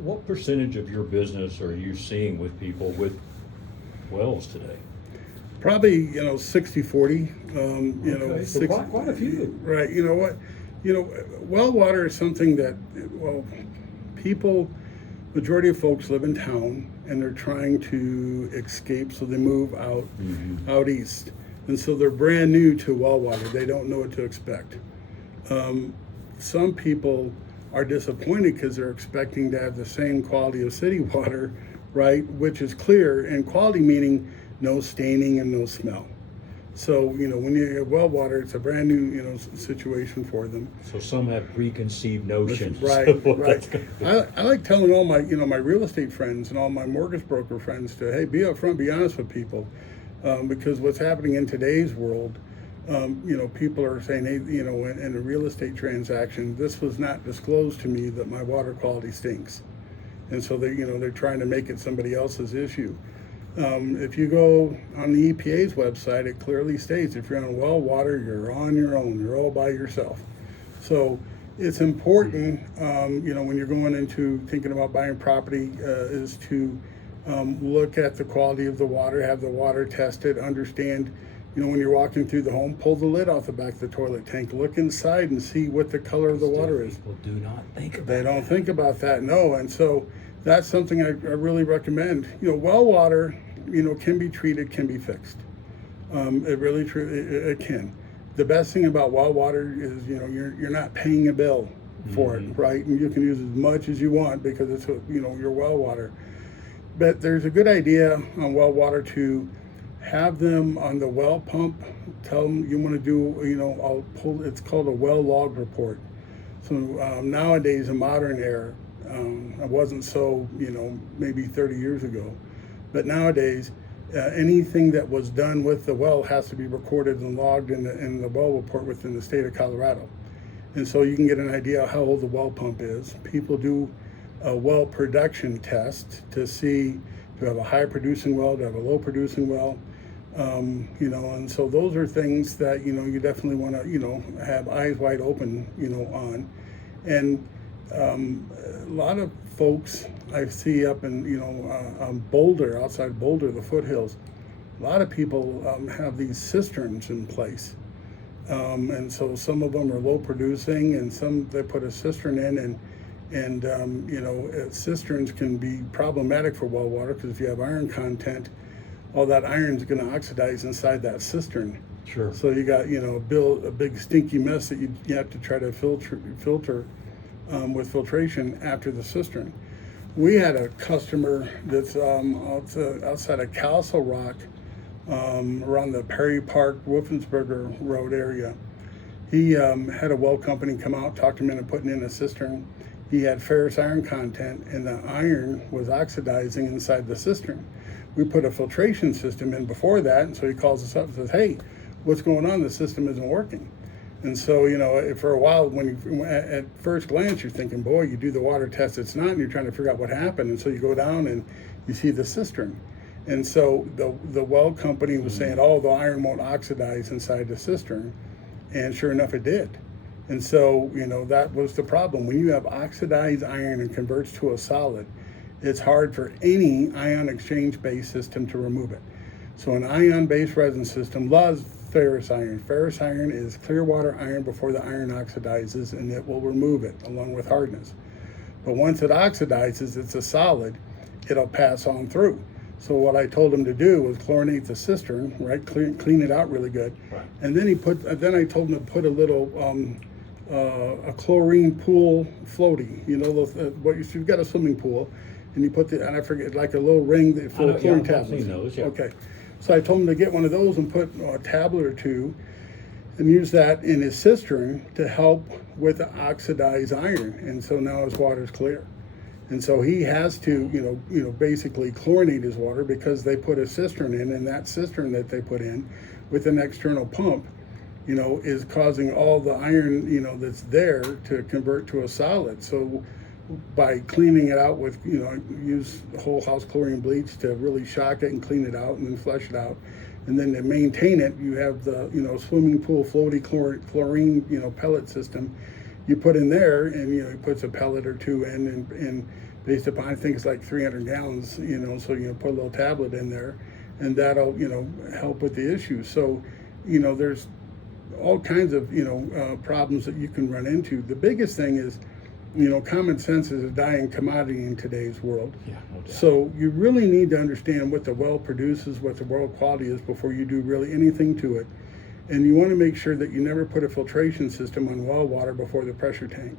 What percentage of your business are you seeing with people with wells today? Probably 60-40. Okay, so quite a few. Right. You know what? Well water is something that majority of folks live in town and they're trying to escape, so they move out east, and so they're brand new to well water. They don't know what to expect. Some people are disappointed because they're expecting to have the same quality of city water, right, which is clear, and quality meaning no staining and no smell. So, when you have well water, it's a brand new, situation for them. So some have preconceived notions. Right, right. I like telling all my, my real estate friends and all my mortgage broker friends to, hey, be upfront, be honest with people, because what's happening in today's world, people are saying, hey, in a real estate transaction, this was not disclosed to me that my water quality stinks, and so they're trying to make it somebody else's issue. If you go on the EPA's website, it clearly states if you're on well water, you're on your own. You're all by yourself. So it's important, when you're going into thinking about buying property, is to look at the quality of the water, have the water tested, understand, when you're walking through the home, pull the lid off the back of the toilet tank, look inside and see what the color of the water is. People do not think about They don't think about that, no. And so that's something I really recommend. Well water, can be treated, can be fixed. It really it can. The best thing about well water is, you're not paying a bill for it, right? And you can use as much as you want because it's, your well water. But there's a good idea on well water to have them on the well pump. Tell them you want to do, it's called a well log report. So nowadays, in modern era, it wasn't so, maybe 30 years ago. But nowadays, anything that was done with the well has to be recorded and logged in the well report within the state of Colorado. And so you can get an idea of how old the well pump is. People do a well production test to see to have a high producing well, to have a low producing well. And so those are things that, you definitely want to, have eyes wide open, on. And a lot of folks I see up in, Boulder, outside Boulder, the foothills, a lot of people have these cisterns in place. And so some of them are low producing and some they put a cistern in and cisterns can be problematic for well water because if you have iron content, all that iron is going to oxidize inside that cistern. Sure. So you got, a big stinky mess that you have to try to filter with filtration after the cistern. We had a customer that's outside of Castle Rock, around the Perry Park, Wolfensberger Road area. He had a well company come out, talked him into putting in a cistern. He had ferrous iron content, and the iron was oxidizing inside the cistern. We put a filtration system in before that, and so he calls us up and says, hey, what's going on? The system isn't working. And so, for a while, at first glance, you're thinking, boy, you do the water test, it's not, and you're trying to figure out what happened. And so you go down and you see the cistern. And so the well company was saying, oh, the iron won't oxidize inside the cistern. And sure enough, it did. And so, that was the problem. When you have oxidized iron and converts to a solid, it's hard for any ion exchange-based system to remove it. So an ion-based resin system loves ferrous iron. Ferrous iron is clear water iron before the iron oxidizes, and it will remove it along with hardness. But once it oxidizes, it's a solid, it'll pass on through. So what I told him to do was chlorinate the cistern, right? Clean it out really good. Right. And then I told him to put a little a chlorine pool floaty. You've got a swimming pool, and you put and I forget, like a little ring that full of chlorine tablets. I've seen those, yeah. Okay. So I told him to get one of those and put a tablet or two and use that in his cistern to help with the oxidized iron. And so now his water's clear. And so he has to, basically chlorinate his water because they put a cistern in, and that cistern that they put in with an external pump, is causing all the iron, that's there to convert to a solid. So by cleaning it out with, use whole house chlorine bleach to really shock it and clean it out and then flush it out. And then to maintain it, you have the, swimming pool floaty chlorine, pellet system you put in there, and, he puts a pellet or two in and based upon, I think it's like 300 gallons, so put a little tablet in there, and that'll, help with the issue. So, there's all kinds of, problems that you can run into. The biggest thing is, common sense is a dying commodity in today's world. Yeah, no doubt. So you really need to understand what the well produces, what the well quality is before you do really anything to it. And you want to make sure that you never put a filtration system on well water before the pressure tank.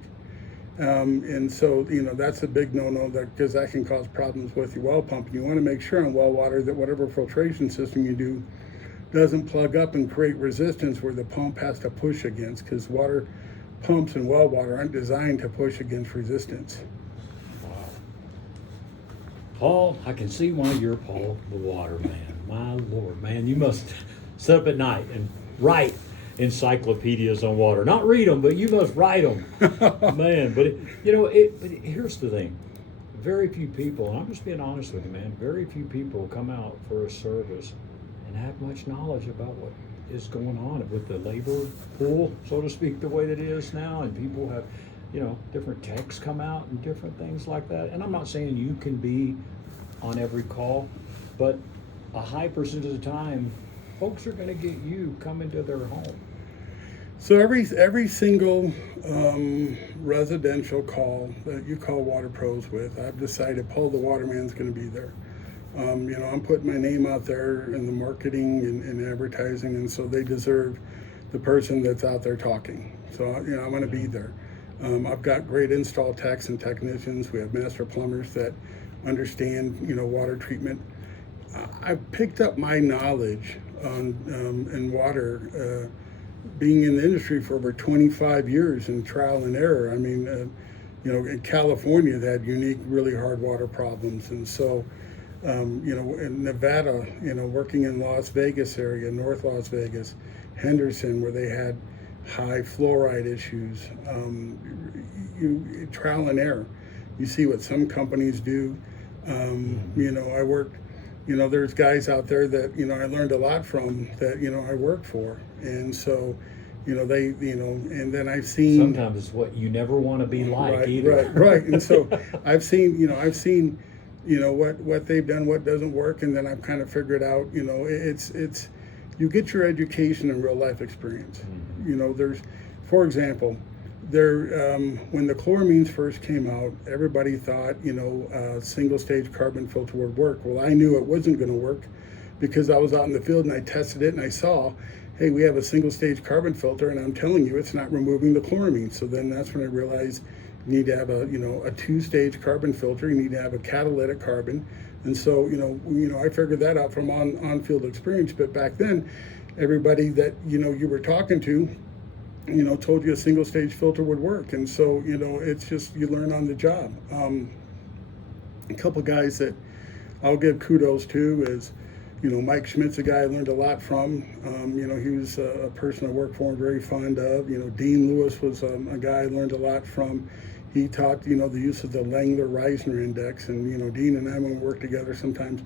And so, that's a big no-no, because that can cause problems with your well pump. And you want to make sure on well water that whatever filtration system you do doesn't plug up and create resistance where the pump has to push against, because water pumps and well water aren't designed to push against resistance. Wow. Paul, I can see why you're Paul the Waterman. My Lord, man, you must sit up at night and write encyclopedias on water. Not read them, but you must write them. Man, but here's the thing. Very few people, and I'm just being honest with you, man, very few people come out for a service and have much knowledge about what is going on with the labor pool, so to speak, the way that it is now. And people have, different techs come out and different things like that. And I'm not saying you can be on every call, but a high percentage of the time, folks are going to get you coming to their home. So every single residential call that you call Water Pros with, I've decided Paul the Waterman's going to be there. I'm putting my name out there in the marketing and advertising, and so they deserve the person that's out there talking. So, I'm going to be there. I've got great install techs and technicians. We have master plumbers that understand, water treatment. I've picked up my knowledge on in water, being in the industry for over 25 years in trial and error. I mean, in California, they had unique, really hard water problems, and so. In Nevada, working in Las Vegas area, North Las Vegas, Henderson, where they had high fluoride issues, trial and error. You see what some companies do. I worked, there's guys out there that, I learned a lot from that, I work for. And so, they, and then I've seen. Sometimes it's what you never want to be like either. Right. And so I've seen, what they've done, what doesn't work, and then I've kind of figured out, it's you get your education and real life experience. Mm-hmm. There's, for example, when the chloramines first came out, everybody thought, single stage carbon filter would work. Well, I knew it wasn't going to work because I was out in the field and I tested it and I saw, hey, we have a single stage carbon filter, and I'm telling you, it's not removing the chloramine. So then that's when I realized you need to have a two-stage carbon filter. You need to have a catalytic carbon, and so I figured that out from on-field experience. But back then, everybody that you were talking to, told you a single-stage filter would work, and so it's just you learn on the job. A couple guys that I'll give kudos to is, Mike Schmidt's a guy I learned a lot from. He was a person I worked for and very fond of. Dean Lewis was a guy I learned a lot from. He taught, the use of the Langler-Reisner index. And, Dean and I, when we worked together, sometimes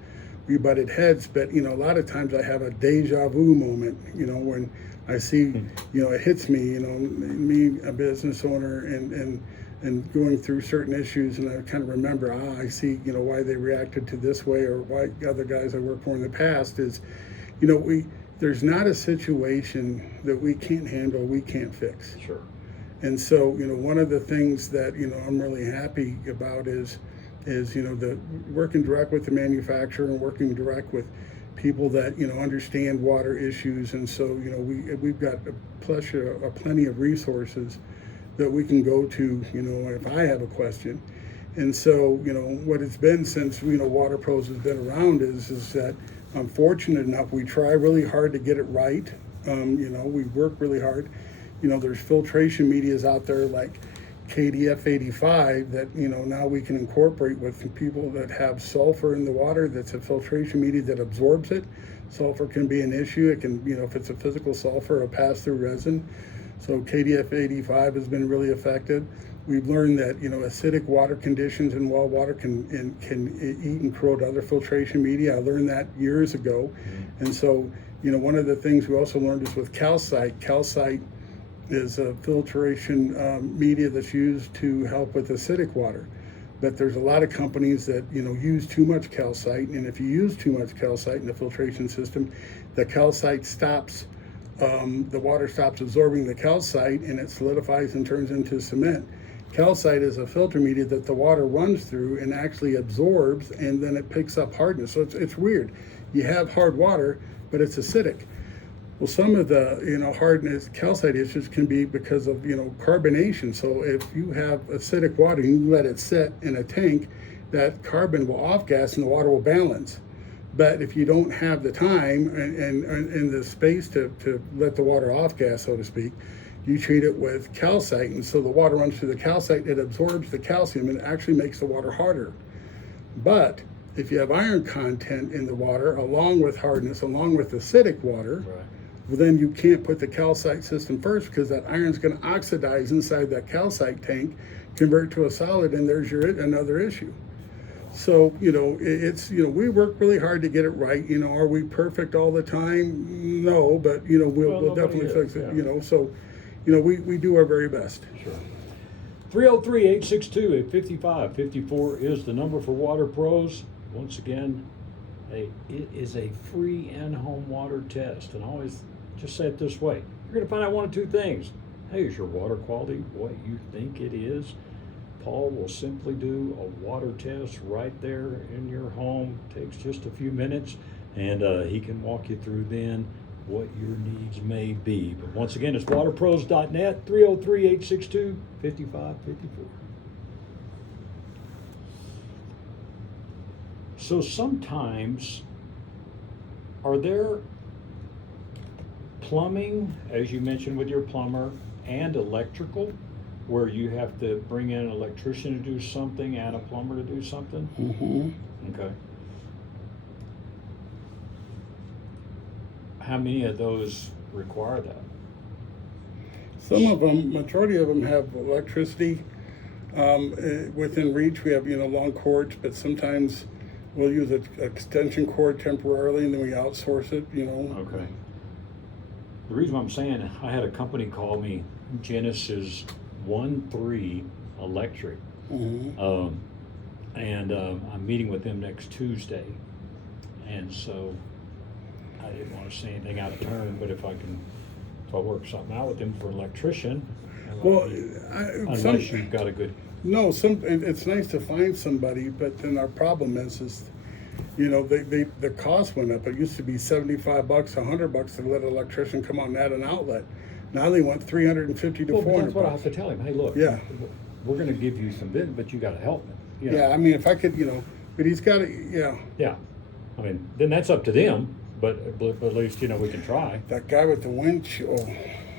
we butted heads. But, a lot of times I have a deja vu moment, when I see, it hits me, me, a business owner, and going through certain issues, and I kind of remember, I see, why they reacted to this way, or why other guys I worked for in the past is, there's not a situation that we can't handle, we can't fix. Sure. And so, one of the things that, I'm really happy about is the working direct with the manufacturer and working direct with people that, understand water issues. And so, we've got plenty of resources that we can go to, if I have a question. And so, what it's been since, Water Pros has been around is that I'm fortunate enough, we try really hard to get it right. We work really hard. There's filtration medias out there like KDF 85 that, now we can incorporate with people that have sulfur in the water. That's a filtration media that absorbs it. Sulfur can be an issue. It can, if it's a physical sulfur, a pass-through resin. So KDF 85 has been really effective. We've learned that, acidic water conditions in well water can eat and corrode other filtration media. I learned that years ago. And so, one of the things we also learned is with calcite. Calcite is a filtration media that's used to help with acidic water. But there's a lot of companies that, use too much calcite, and if you use too much calcite in the filtration system, the calcite stops, the water stops absorbing the calcite, and it solidifies and turns into cement. Calcite is a filter media that the water runs through and actually absorbs, and then it picks up hardness. So it's weird. You have hard water, but it's acidic. Well, some of the hardness calcite issues can be because of carbonation. So if you have acidic water and you let it sit in a tank, that carbon will off gas and the water will balance. But if you don't have the time and the space to let the water off gas, so to speak, you treat it with calcite, and so the water runs through the calcite, it absorbs the calcium and it actually makes the water harder. But if you have iron content in the water, along with hardness, along with acidic water, Right. well, then you can't put the calcite system first, because that iron's going to oxidize inside that calcite tank, convert to a solid, and there's another issue. So, it's, we work really hard to get it right. Are we perfect all the time? No, but, we'll definitely fix it, yeah. So, we do our very best. Sure. 303-862-5554 is the number for Water Pros. Once again, it is a free in-home water test. And I always just say it this way. You're going to find out one of two things. Hey, is your water quality what you think it is? Paul will simply do a water test right there in your home. Takes just a few minutes, and he can walk you through then what your needs may be. But once again, it's waterpros.net, 303-862-5554. So sometimes, are there plumbing, as you mentioned with your plumber, and electrical, where you have to bring in an electrician to do something and a plumber to do something? Mm-hmm. Okay. How many of those require that? Some of them, majority of them have electricity within reach. We have, long cords, but sometimes we'll use an extension cord temporarily, and then we outsource it, Okay. The reason I'm saying, I had a company call me, Genesis 13 Electric, Mm-hmm. and I'm meeting with them next Tuesday, and so I didn't want to say anything out of turn, but if I work something out with them for electrician, Well, unless you've got a good. No, it's nice to find somebody, but then our problem is the cost went up. It used to be $75, $100 to let an electrician come on and add an outlet. Now they want $350 to Well, but $400. that's what I have to tell him. Hey, look, Yeah. we're going to give you some bid, but you got to help me. Yeah, I mean, if I could, but he's got to, yeah. Yeah, I mean, then that's up to them. But at least we can try. That guy with the winch, oh,